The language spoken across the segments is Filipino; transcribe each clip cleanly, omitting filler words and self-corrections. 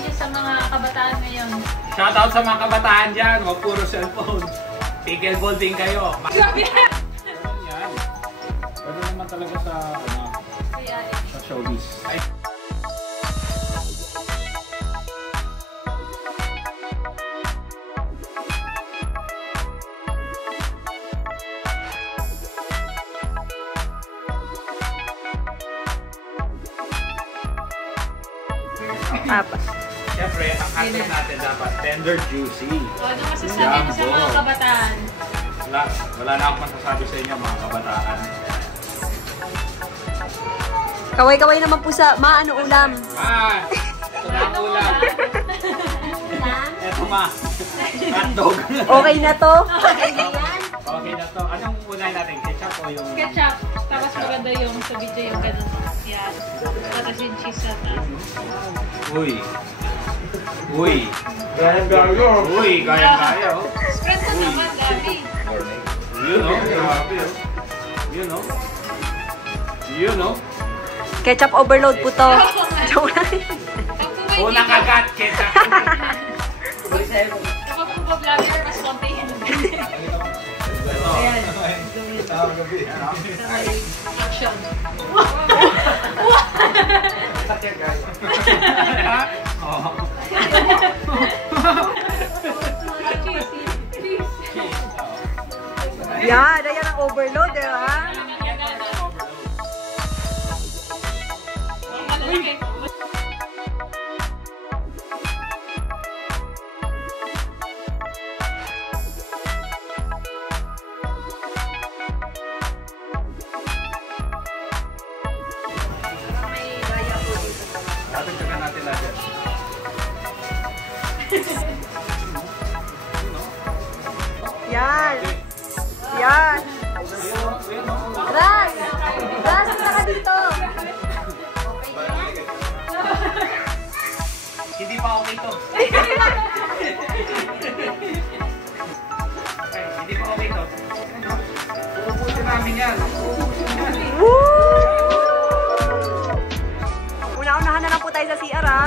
niyo sa mga kabataan ngayon? Shoutout sa mga kabataan dyan. Huwag puro cellphone. Pickleball din kayo. Grabe! Yan. Pwede naman talaga sa, sa showbiz. Apat. Siyempre, ang hotdog natin dapat tender, juicy. Ano masasabi mo sa mga kabataan? Wala na akong masasabi sa inyo, mga kabataan. Kaway-kaway naman po sa maano ulam. Ma! Ito na ang ulam. Ito ma. Hotdog. Okay na to? Okay na to. Anong unay natin? Ketchup o yung... Ketchup. Tapos maganda yung sa video yung ganun. Yan. Tapos yung cheese at Uy. Uy. Gaya-gaya. Uy, gaya-gaya. spread na naman, Gabi. Yun o. Grabe o. Yun o. Yun o. Ketchup overload po to. Joke lang. Unang kagat, ketchup. Kapag po vlogger, mas konti yun. Ayan. Action. Yan, ayan ang overload, di ba? Tatagdagan natin lahat. Yan. Yan. Ras! Ras, punta ka dito. Hindi pa okay to. Hindi pa okay to. Uubusin namin yan. Woo! Una-unahan na lang po tayo sa CR, ha?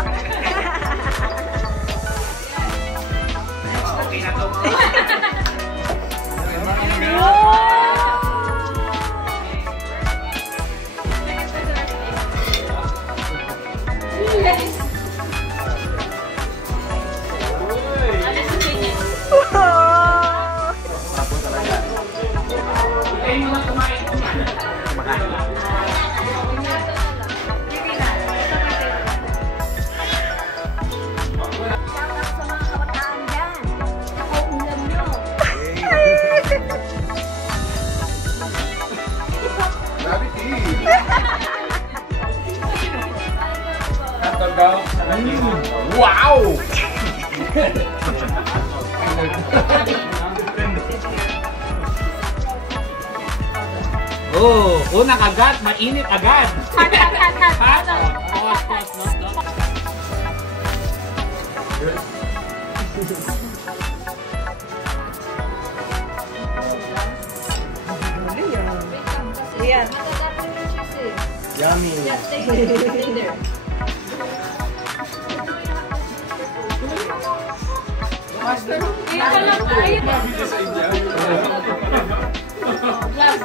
Okay na to. Wow! Oh, unang agad, mainit agad. Hot. Yummy.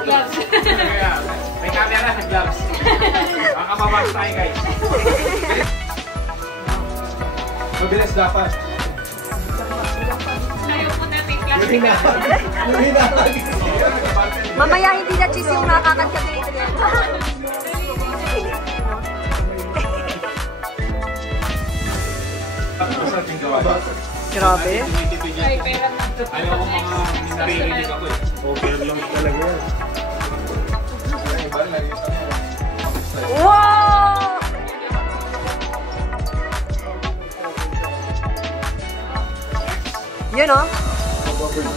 Gloves. May camera sa gloves. Baka mabas tayo, guys. Mabilis dapat. Ayaw mo natin Mamaya hindi na cheese yung nakakagkagay. Grabe. Ay, pera na. Ayaw ko mga naririnig ako eh. Overload talaga yan. Wow! You know?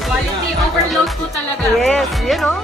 Quality overload po talaga. Yes, you know?